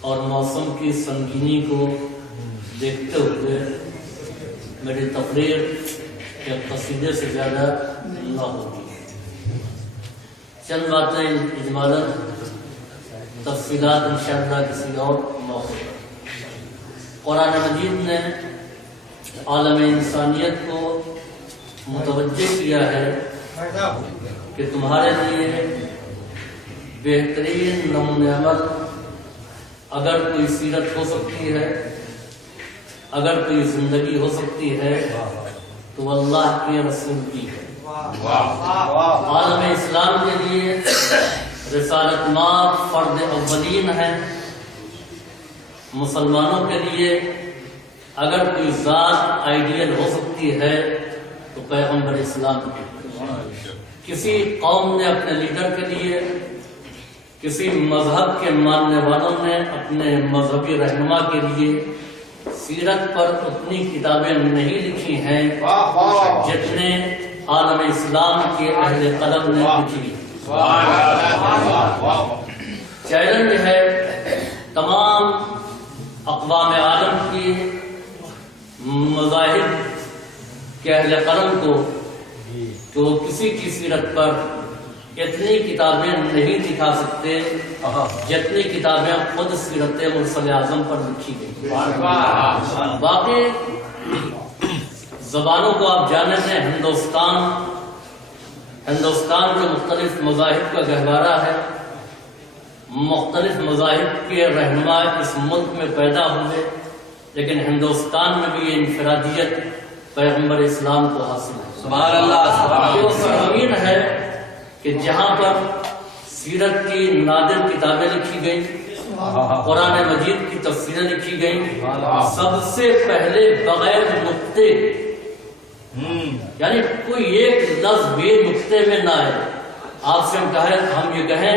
اور موسم کی سنگینی کو دیکھتے ہوئے میری تقریر ایک قصیدے سے زیادہ نہ ہوگی. چند باتیں اجمالاً، تفصیلات انشاءاللہ کسی اور موقع پر. قرآن مجید نے عالم انسانیت کو متوجہ کیا ہے کہ تمہارے لیے بہترین نمونہ عمل اگر کوئی سیرت ہو سکتی ہے، اگر کوئی زندگی ہو سکتی ہے تو اللہ کے رسول کی ہے. عالم اسلام کے لیے رسالت مآب فرد اولین ہے. مسلمانوں کے لیے اگر کوئی ذات آئیڈیل ہو سکتی ہے تو پیغمبر اسلام کی. کسی قوم نے اپنے لیڈر کے لیے، کسی مذہب کے ماننے والوں نے اپنے مذہبی رہنما کے لیے سیرت پر اتنی کتابیں نہیں لکھی ہیں جتنے عالم اسلام کے اہل قلم نے لکھی. چیلنج ہے تمام اقوام عالم کی مذاہب کے اہل قلم کو جو کسی کی سیرت پر اتنی کتابیں نہیں دکھا سکتے جتنی کتابیں خود سیرت مرسل اعظم پر لکھی گئی. باقی زبانوں کو آپ جانتے ہیں، ہندوستان کے مختلف مذاہب کا گہوارہ ہے. مختلف مذاہب کے رہنما اس ملک میں پیدا ہوئے، لیکن ہندوستان میں بھی یہ انفرادیت پیغمبر اسلام کو حاصل ہے. سبحان اللہ. یہ سرزمین ہے کہ جہاں پر سیرت کی نادر کتابیں لکھی گئیں، قرآن مجید کی تفسیریں لکھی گئیں، سب سے پہلے بغیر نقطے، یعنی کوئی ایک لفظ بھی نقطے میں نہ آئے. آپ سے ہم یہ کہیں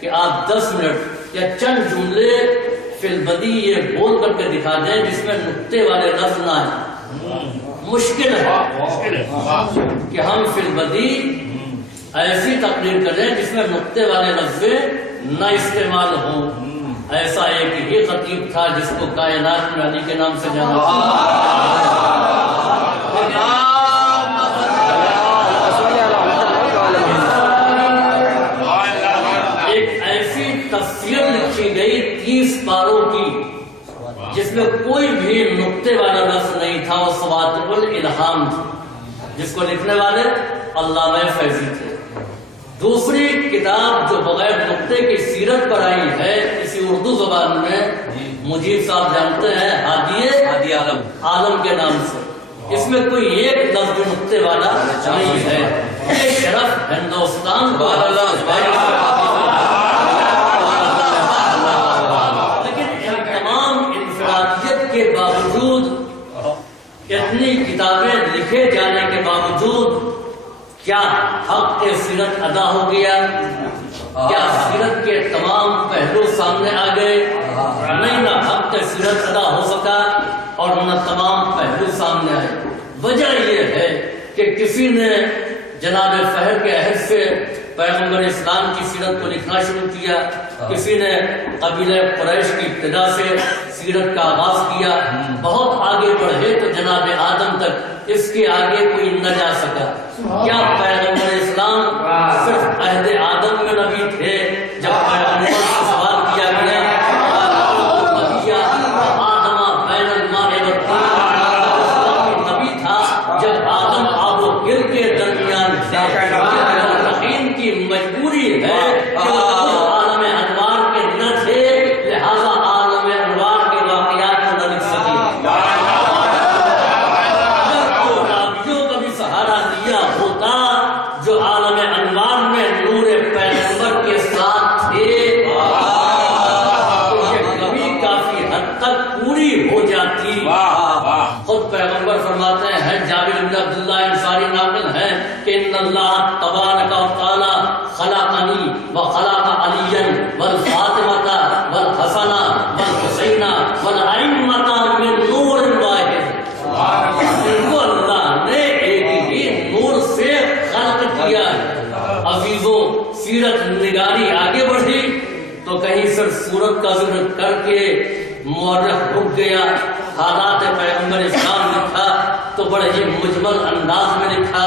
کہ آپ 10 منٹ یا چند جملے فی البدی یہ بول کر کے دکھا دیں جس میں نقطے والے لفظ نہ آئے. مشکل ہے کہ ہم فی البدی ایسی تقریر کریں جس میں نقطے والے لفظ نہ استعمال ہوں. ایسا ایک ہی خطیب تھا جس کو کائنات میں علی کے نام سے جانا ایک ایسی تفسیر لکھی گئی 30 پاروں کی جس میں کوئی بھی نقطے والا لفظ نہیں تھا. وہ سواتر الالہام تھی جس کو لکھنے والے علامہ فیضی تھے. دوسری کتاب جو بغیر نقطے کی سیرت پر آئی ہے اسی اردو زبان میں مجیب صاحب جانتے ہیں ہادی عالم کے نام سے. اس میں کوئی ایک لفظ نقطے والا نہیں ہے. یہ شرف ہندوستان کو لیکن ان تمام انفرادیت کے باوجود اتنی کتابیں لکھے جانے کے باوجود کیا حق سیرت ادا ہو گیا؟ کیا سیرت کے تمام پہلو سامنے آ گئے؟ نہیں، نہ حق سیرت ادا ہو سکا اور نہ تمام پہلو سامنے آئے. وجہ یہ ہے کہ کسی نے جناب فہر کے عہد سے پیغمبر اسلام کی سیرت کو لکھنا شروع کیا، کسی نے قبیلہ قریش کی ابتدا سے سیرت کا آغاز کیا. بہت آگے بڑھے تو جناب آدم تک، اس کے آگے کوئی نہ جا سکا. کیا پیغمبر اسلام صرف عہد آدم میں نبی تھے؟ جب پیغمبر سے سوال کیا گیا نبی تھا جب آدم آب و گل کے درمیان یقین کی مجبوری ہے کہ عالم انوار کے نہ تھے، لہذا عالم انوار کے واقعات کو نہ لکھ سکے. نبیوں کا بھی سہارا لیا ہوتا جو عالم انوار میں نور پیغمبر کے ساتھ تھے تو یہ کبھی کافی حد تک پوری ہو جاتی. خود پیغمبر فرماتے ہیں، جابر بن عبداللہ انصاری ناقل ہیں کہ ان اللہ تبارک و تعالی خلقنی وخلق علیا والفاطمہ والحسن والحسین والائمہ من نور واحد. ان کو اللہ نے ایک ہی نور سے خلق کیا. عزیزوں، سیرت نگاری آگے بڑھی تو کہیں صرف سورت کا ذکر کر کے مورخ رک گیا. حالات پیغمبر اسلام لکھا تو بڑے ہی مجمل انداز میں لکھا.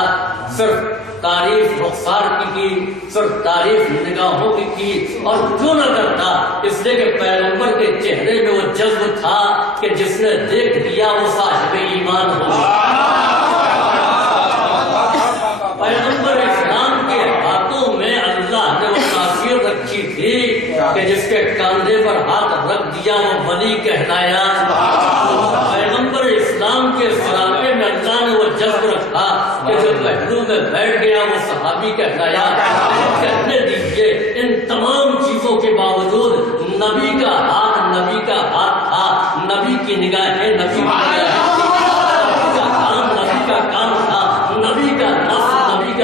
صرف تعریف رخسار کی، صرف تعریف نگاہوں کی اور کیوں نہ کرتا، اس لیے کہ پیغمبر کے چہرے میں وہ جذب تھا کہ جس نے دیکھ لیا وہ صاحب ایمان ہو. پیغمبر اسلام کے ہاتھوں میں اللہ نے وہ تاثیر رکھی تھی کہ جس کے کاندھے پر ہاتھ رکھ دیا وہ ولی کہلایا. پیغمبر اسلام کے سراپے میں اللہ نے وہ جذب رکھا کہ جو پہلو میں بیٹھ گیا وہ صحابی کہلایا. کہنے دیجیے ان تمام چیزوں کے باوجود نبی کا ہاتھ تھا، نبی کی نگاہیں نبی کا کام نبی کا کام تھا، نبی کا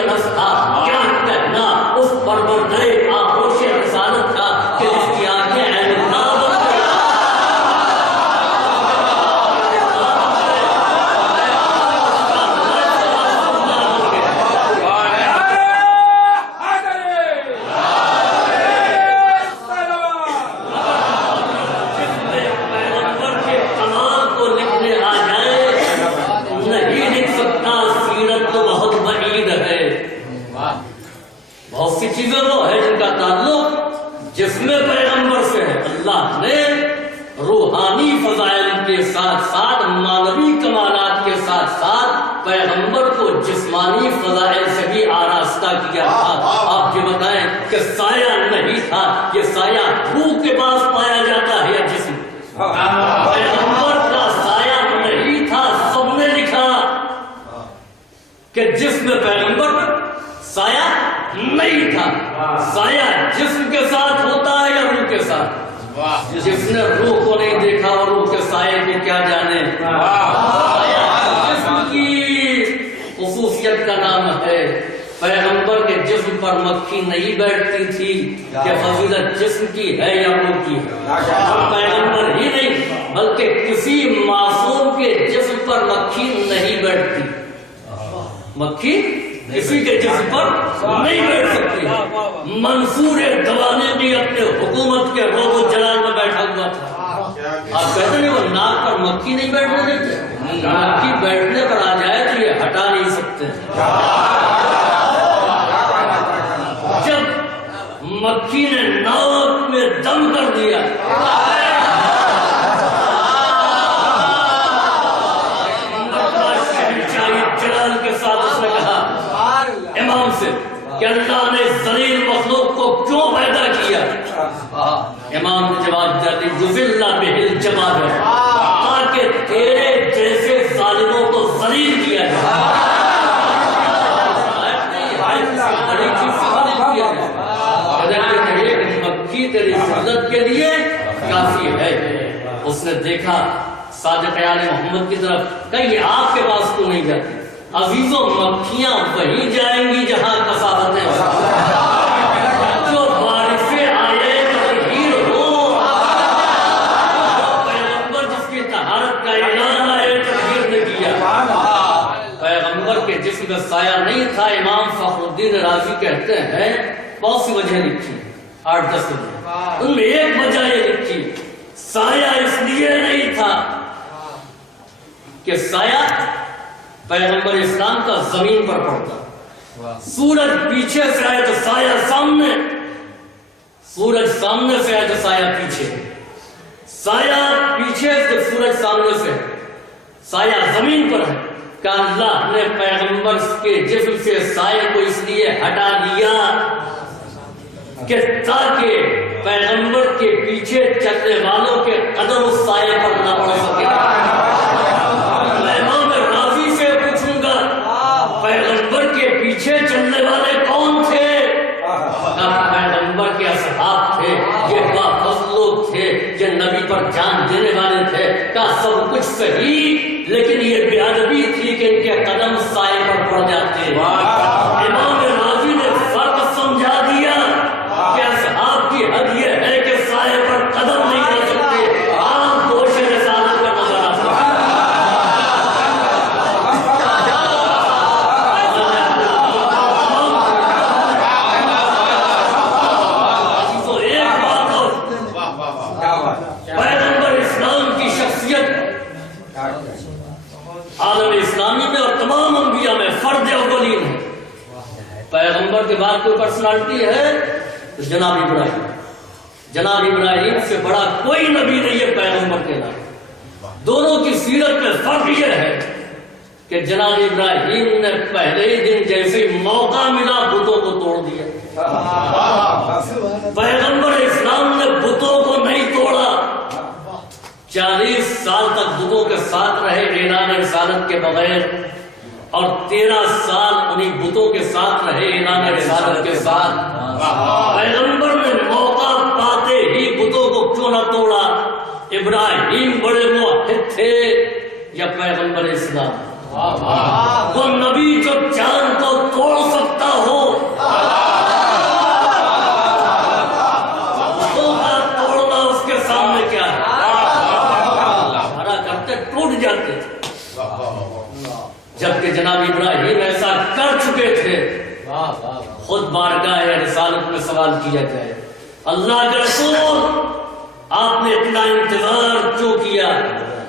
نفس تھا. کیا کہنا اس پروردگار آغوش رسالت کا کہ جس کی آنکھیں عین ناظر جس میں پیغمبر سے ہے. اللہ نے روحانی فضائل کے ساتھ ساتھ معنوی کمالات کے ساتھ ساتھ پیغمبر کو جسمانی فضائل سے بھی آراستہ کیا تھا. آپ یہ بتائیں کہ سایہ نہیں تھا، یہ سایہ روح کے پاس پایا جاتا ہے یا جسم؟ پیغمبر کا سایہ نہیں تھا. سب نے لکھا کہ جسم پیغمبر سایہ نہیں تھا. سایہ جسم کے ساتھ ہوتا ہے یا روح کے ساتھ؟ جس نے روح کو نہیں دیکھا اور روح کے سائے کو کیا جانے. سایہ جسم کی خصوصیت کا نام ہے. پیغمبر کے جسم پر مکھی نہیں بیٹھتی تھی کہ فضیلت جسم کی ہے یا روح کی. پیغمبر ہی نہیں بلکہ کسی معصوم کے جسم پر مکھی نہیں بیٹھتی. مکھی کسی کے جسم پر نہیں بیٹھ سکتی. منصور دوانی بھی اپنے حکومت کے روب و جلال میں بیٹھا ہوا تھا. آپ کہتے ہیں وہ ناک پر مکھی نہیں بیٹھنے دیتے. مکھی بیٹھنے پر آ جائے تو یہ ہٹا نہیں سکتے. جب مکھی نے ناک میں دم کر دیا جلال کے ساتھ اس نے کہا امام سے کہ اللہ نے ذلیل مخلوق کو کیوں پیدا کیا؟ امام نے جواب دیا کہ یذل بہ الجبابرہ، تاکہ تیرے جیسے ظالموں کو ذلیل کیا جائے. مکھی تیری عزت کے لیے کافی ہے. اس نے دیکھا صادق آل محمد کی طرف، کہیں آپ کے پاس کیوں نہیں جاتی؟ عزیزوں مکھیاں وہیں جائیں گی جہاں کثافتیں جو بارش آئے تطہیر ہو، پیغمبر جس کی طہارت کا اعلان آئے تطہیر نے کیا. پیغمبر کے جسم کا سایہ نہیں تھا. امام فخر الدین رازی کہتے ہیں بہت سی وجہ لکھی، 8-10 وجہ. ان میں ایک وجہ یہ لکھی سایہ اس لیے نہیں تھا کہ سایہ پیغمبر اسلام کا زمین پر پڑتا. سورج پیچھے سے آئے تو سایہ سامنے، سورج سامنے سے آئے تو سایہ پیچھے، سایہ پیچھے سے سورج سامنے سے، سایہ زمین پر ہے. کہ اللہ نے پیغمبر کے جسم سے سایہ کو اس لیے ہٹا دیا کہ تاکہ پیغمبر کے پیچھے چلنے والوں کے قدم اس سایہ پر نہ پڑ سکے. پیچھے چلنے والے کون تھے؟ پیغمبر کے اصحاب تھے. یہ بافضل لوگ تھے، یہ نبی پر جان دینے والے تھے. کا سب کچھ صحیح، لیکن یہ بے ادبی تھی کہ ان کے قدم سائے پر پڑ جاتے. امام راضی نے فرق سمجھا دیا کہ اصحاب کی حد یہ ہے کہ سائے پر قدم نہیں رکھ سکتے. عام دوش رسالت کا نظر آتا ہے. پیغمبر اسلام کی شخصیت عالم اسلامی میں اور تمام انبیاء میں فرد اولین ہے. پیغمبر کے بعد کوئی پرسنالٹی ہے تو جناب ابراہیم. جناب ابراہیم سے بڑا کوئی نبی نہیں ہے پیغمبر کے علاوہ. دونوں کی سیرت میں فرق یہ ہے کہ جناب ابراہیم نے پہلے ہی دن جیسے موقع ملا بتوں کو توڑ دیا. پیغمبر اسلام نے بتوں کو نہیں توڑا. 40 سال تک بتوں کے ساتھ رہے اعلان رسالت کے بغیر، اور 13 سال انہیں بتوں کے ساتھ رہے اعلان رسالت کے ساتھ. پیغمبر نے موقع پاتے ہی بتوں کو کیوں نہ توڑا؟ ابراہیم بڑے موحد تھے یا پیغمبر اسلام؟ وہ نبی جو چاند کو توڑ سکتا ہو، توڑنا اس کے سامنے کیا ہے؟ ہرا کرتے ٹوٹ جاتے تھے. جبکہ جناب ابراہیم ایسا کر چکے تھے. خود بارگاہ رسالت میں سوال کیا جائے، اللہ کے رسول آپ نے اتنا انتظار کیوں کیا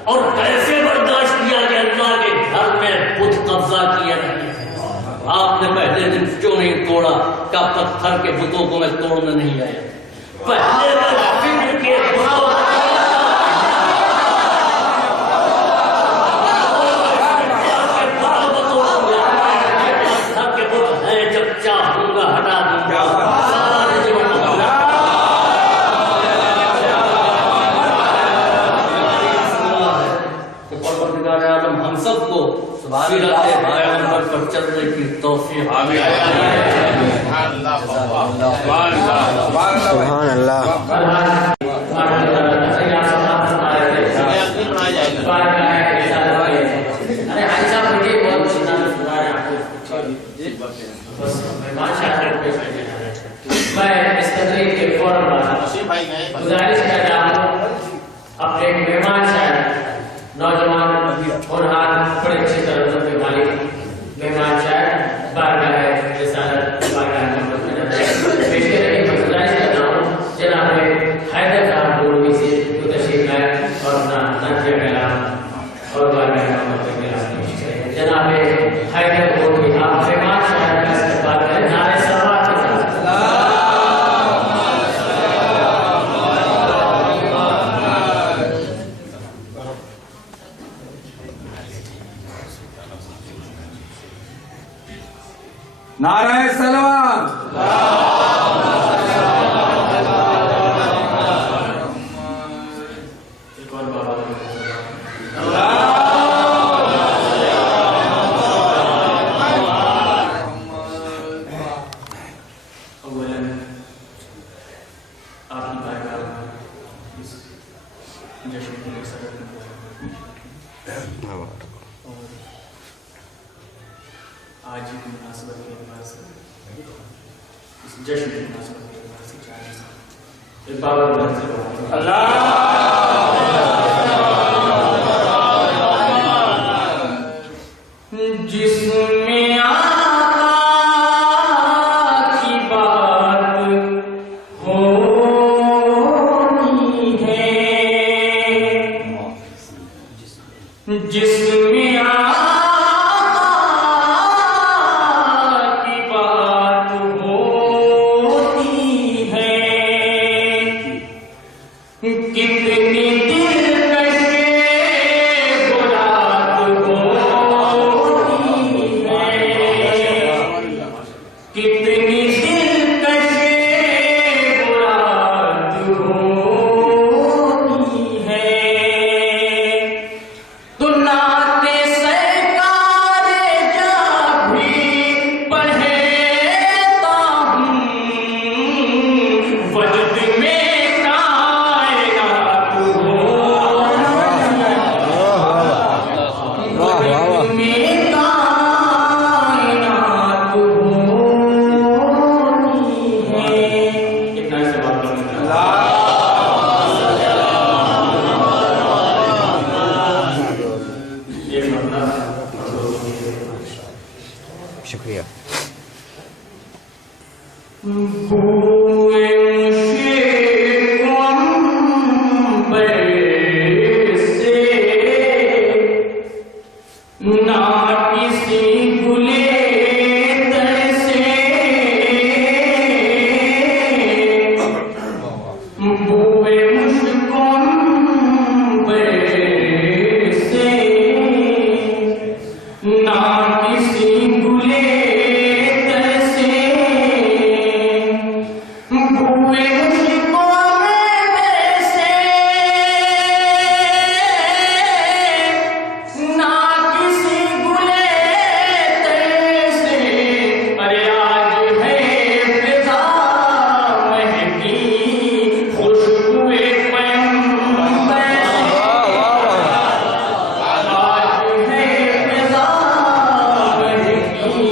اور کیسے برداشت کیا کہ اللہ کے گھر میں بت قبضہ کیا رہے؟ آپ نے پہلے دن کیوں نہیں توڑا؟ کہ پتھر کے بتوں کو میں توڑنے نہیں آیا. پہلے دن کے بتوں ہم سب کو سیرت پیغمبر پر چلنے کی توفیق. سبحان اللہ. میں اس تقریب کے فوراً گزارش کر رہا ہوں اپنے مہمان جناب حیدر کوٹلی آپ فیمان صاحب کا استقبال کریں نعرہ سلوات کے ساتھ. نعرہ سلوات. ایک اور بابا اولاً آپ کی بارگاہ اس جشن کی صدر اور آج کی مناسبت کے اعتبار سے اس جشن کی مناسبت کے اعتبار سے چاہیے ایک بابا بلند سے بات اللہ جس میں آقا کی بات ہونی ہے جس میں آقا کی بات ہوتی ہے کتنی دلکش مراد ہوتی ہے کتنی دلکش مراد ہوتی ہے تو نعت سرکار جب بھی پڑھتا ہوں وجد میں کائنات ہوتی ہے وجد میں کائنات ہوتی ہے. اتنا سے بات کریں ایک مرتبہ شکریہ. بوئے مشک عنبر سے نہ کسی گلے تر سے بوئے مشک عنبر سے نہ کسی گلے تر سے بوئے مشک عنبر سے نہ کسی گلے تر سے ارے آج ہے فضا مہکی خوشبوئے پیغمبر سے آج ہے فضا مہکی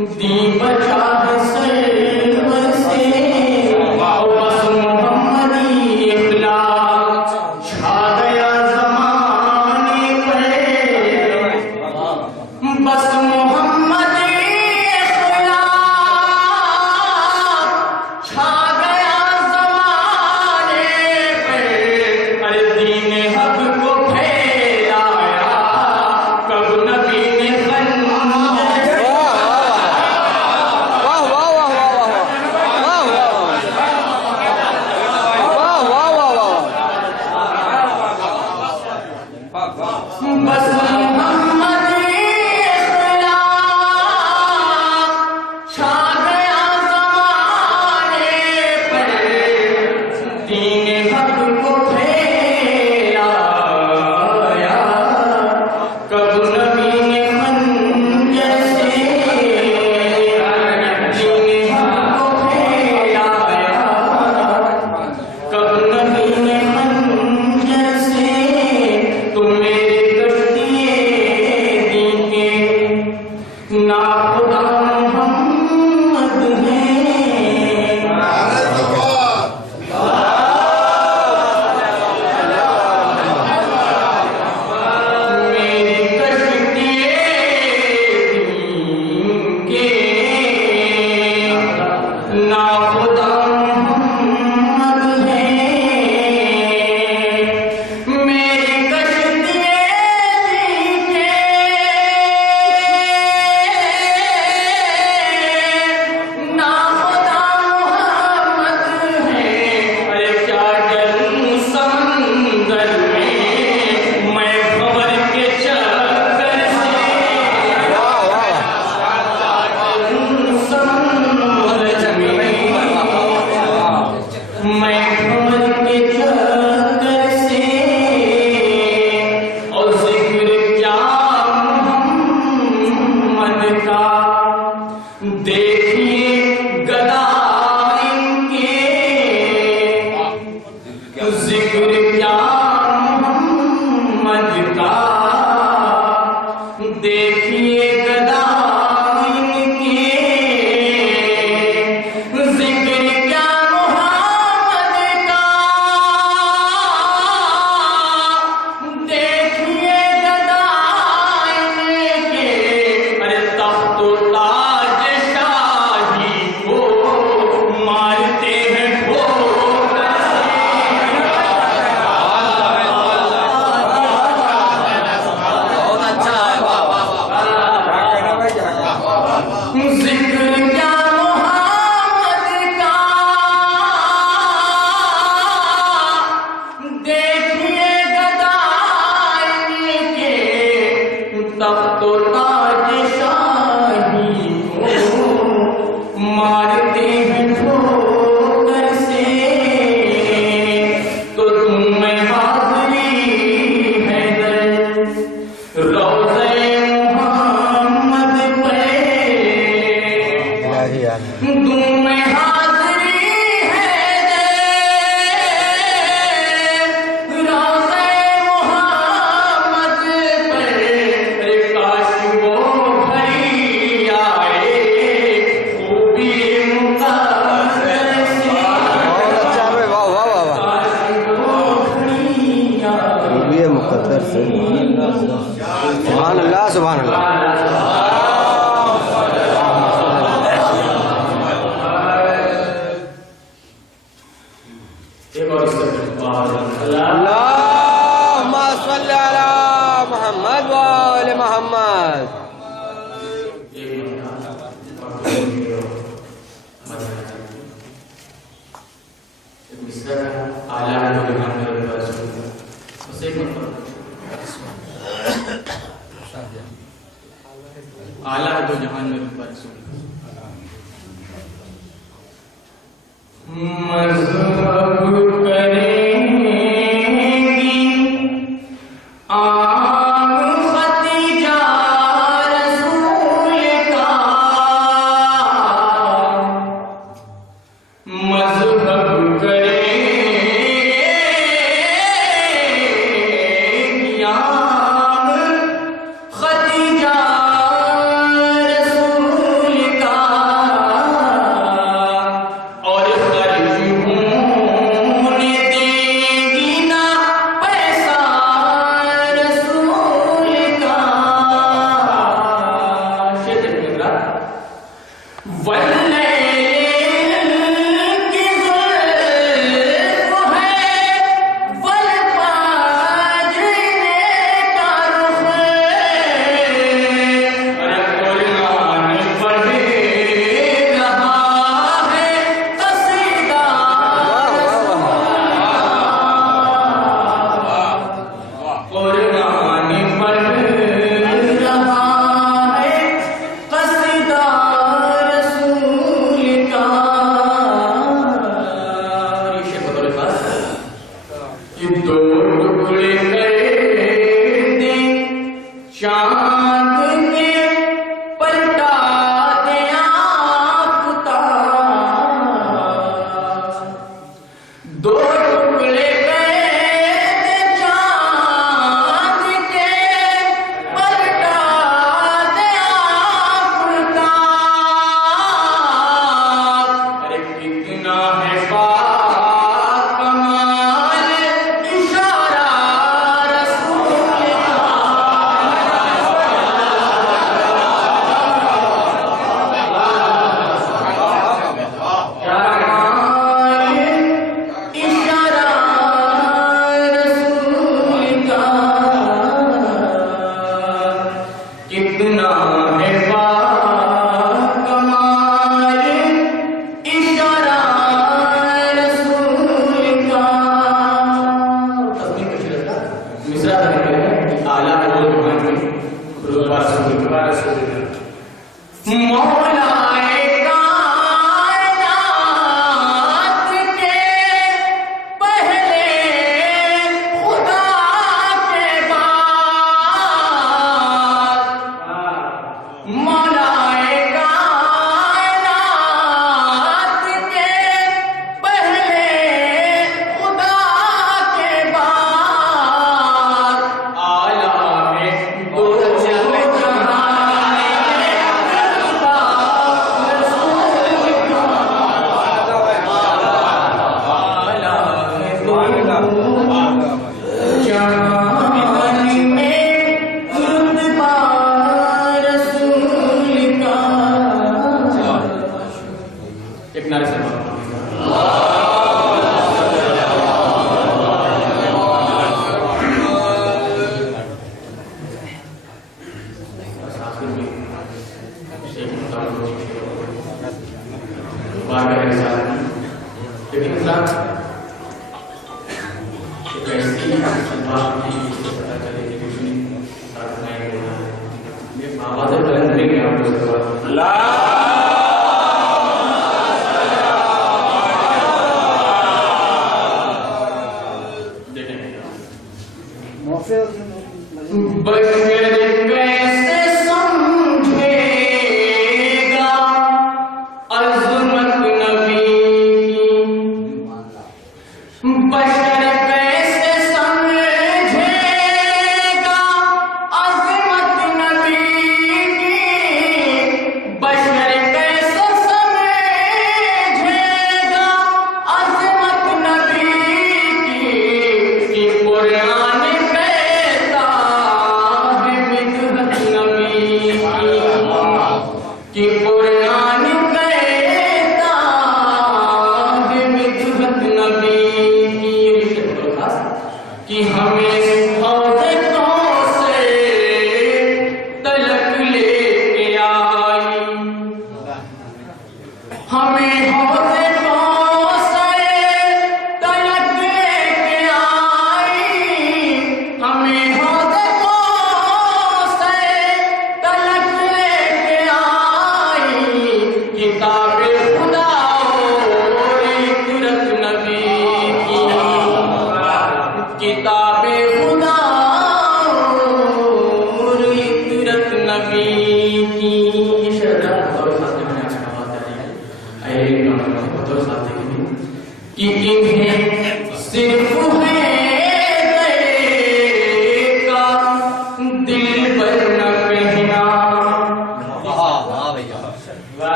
دی بچا ہے سرور سے بس محمدی اخلاق چھا گیا زمانے پر بس محمدی اخلاق چھا گیا زمانے پر ارے دین حق کو پھیلایا کب نبی نے بس محمدی اخلاق چھا گیا زمانے پر دین حق کو پھیلایا کب نبی نے خنجر سے دین حق کو پھیلایا کب نبی نے خنجر سے تم میری کشتیے دین کے ناخدا محمد ہیں میری کشتیے دین کے ناخدا محمد ہیں میری کشتیے دین کے ناخدا محمد ہیں ارے کیا ڈروں سمندر میں خبر کے چکر سے سمندر میں خبر کے چکر سے اور ذکر کیا محمد کا دیکھیے گدا ان کے ذکر کیا محمد کا دیکھیے گدا ان کے ذکر کیا محمد کا دیکھیے گدا ان کے ارے تخت و تاج شاہی کو مارتے ہیں ٹھوکر ذکر کیا محمد کا دیکھیے گدا ان کے تخت و تاج شاہی کو مارتے ہیں ٹھوکر سے تو تم میں حاضری ہے روضہ محمد پر تم میں حاضری ہے روضہ محمد پر ارے کاش وہ گھڑی آئے خوبی مقدر سے کاش وہ گھڑی آئے یہ مقدر سے سبحان اللہ سبحان اللہ ایک اور استغفار اللہ اللہم صلی علی محمد و آل محمد اعلیٰ دو جہان میں رتبہ رسول مذہب کریں گی آن ختیجہ رسول کا مذہب کریں گی آن ختیجہ رسول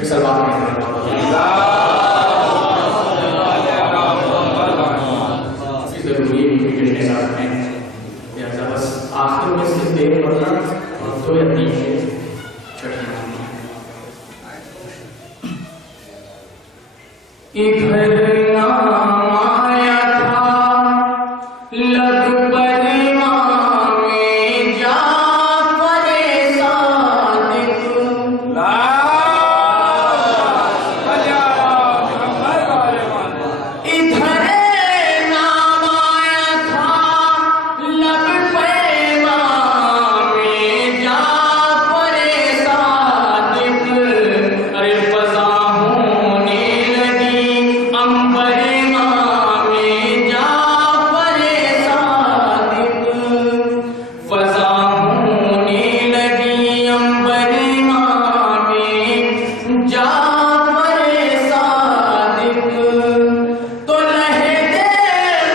ایک سلوات میں ضروری بگڑنے کا ہے لہذا بس آخر میں سے دیر پڑھنا اور 2 یا 3 چڑھنا. ادھر نام آیا تھا لگ پر امام جعفر صادق. ادھر نام آیا تھا لب پہ امام جعفر صادق. ارے فضا ہونے لگی امبر امام جعفر صادق. فضا ہونے لگی امبر امام جعفر صادق. تو لہدے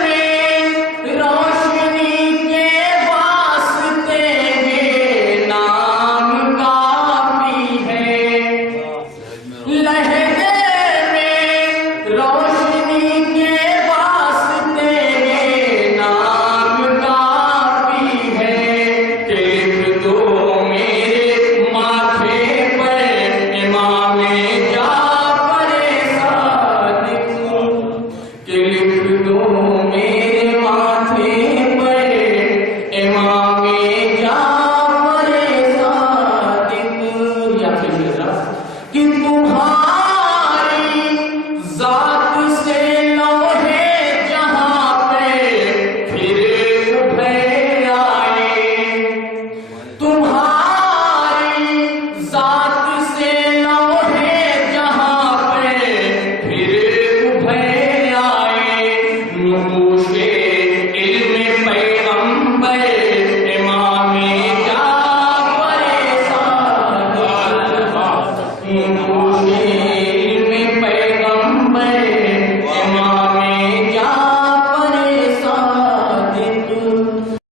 میں روشنی کے واسطے یہ نام کافی ہے. لہدے